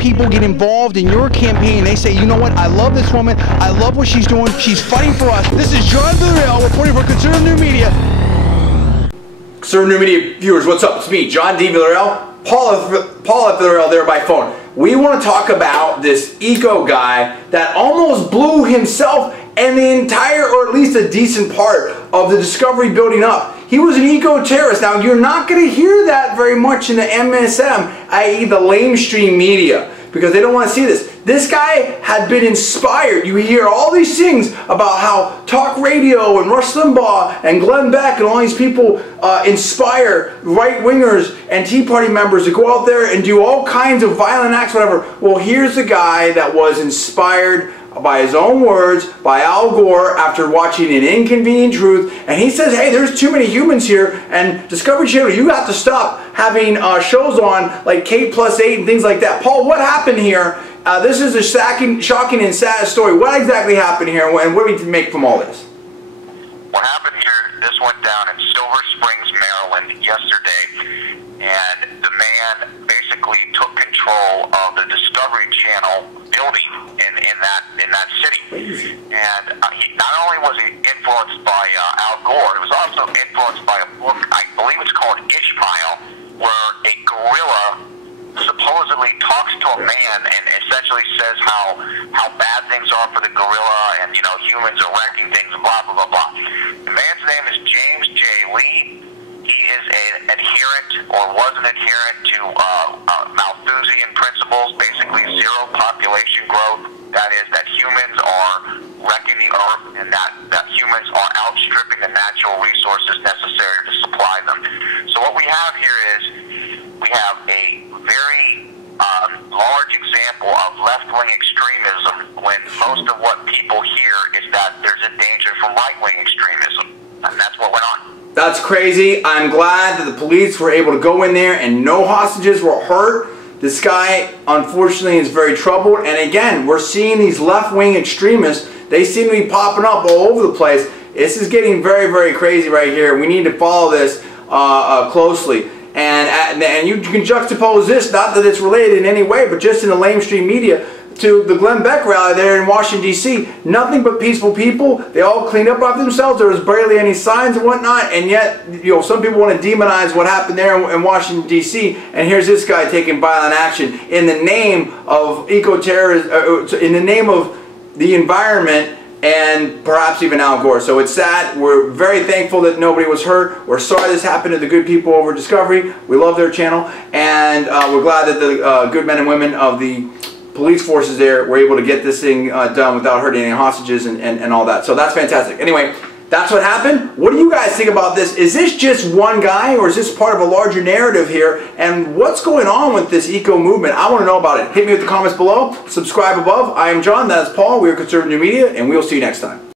people get involved in your campaign. They say, you know what, I love this woman, I love what she's doing, she's fighting for us. This is John Villarreal reporting for Conservative New Media. Conservative New Media viewers, what's up? It's me, John D. Villarreal, Paul Villarreal there by phone. We want to talk about this eco guy that almost blew himself and the entire, or at least a decent part, of the Discovery building up. He was an eco-terrorist. Now, you're not going to hear that very much in the MSM, i.e. the lamestream media, because they don't want to see this. This guy had been inspired. You hear all these things about how talk radio and Rush Limbaugh and Glenn Beck and all these people inspire right-wingers and Tea Party members to go out there and do all kinds of violent acts, whatever. Well, here's a guy that was inspired by his own words, by Al Gore, after watching an Inconvenient Truth, and he says, hey, there's too many humans here, and Discovery Channel, you have to stop having shows on like K+8 and things like that. Paul, what happened here? This is a shocking and sad story. What exactly happened here, and what do we make from all this? What happened here, this went down in Silver Springs, Maryland yesterday, and the man basically took control of the Discovery Channel building in that city. And he not only was he influenced by Al Gore, he was also influenced by a book, I believe it's called Ishmael, where a gorilla supposedly talks to a man and essentially says how bad things are for the gorilla, and you know, humans are wrecking things, blah blah blah blah. The man's name is James J. Lee. He is an adherent, or was an adherent, to Malthusian principles, basically zero population growth. That is, that humans are wrecking the earth, and that humans are outstripping the natural resources necessary to supply them. So what we have here is, we have a very large example of left-wing extremism, when most of what people hear is that there's a danger from right-wing extremism. And that's what went on. That's crazy. I'm glad that the police were able to go in there and no hostages were hurt. This guy, unfortunately, is very troubled. And again, we're seeing these left-wing extremists. They seem to be popping up all over the place. This is getting very, very crazy right here. We need to follow this closely. And you can juxtapose this, not that it's related in any way, but just in the lamestream media, to the Glenn Beck rally there in Washington, D.C. Nothing but peaceful people. They all cleaned up after themselves. There was barely any signs and whatnot. And yet, you know, some people want to demonize what happened there in Washington, D.C. And here's this guy taking violent action in the name of eco-terrorism, in the name of the environment, and perhaps even Al Gore. So it's sad. We're very thankful that nobody was hurt. We're sorry this happened to the good people over Discovery. We love their channel. And we're glad that the good men and women of the police forces there were able to get this thing done without hurting any hostages and all that. So that's fantastic. Anyway, that's what happened. What do you guys think about this? Is this just one guy, or is this part of a larger narrative here? And what's going on with this eco movement? I want to know about it. Hit me with the comments below. Subscribe above. I am John. That is Paul. We are Conservative New Media, and we'll see you next time.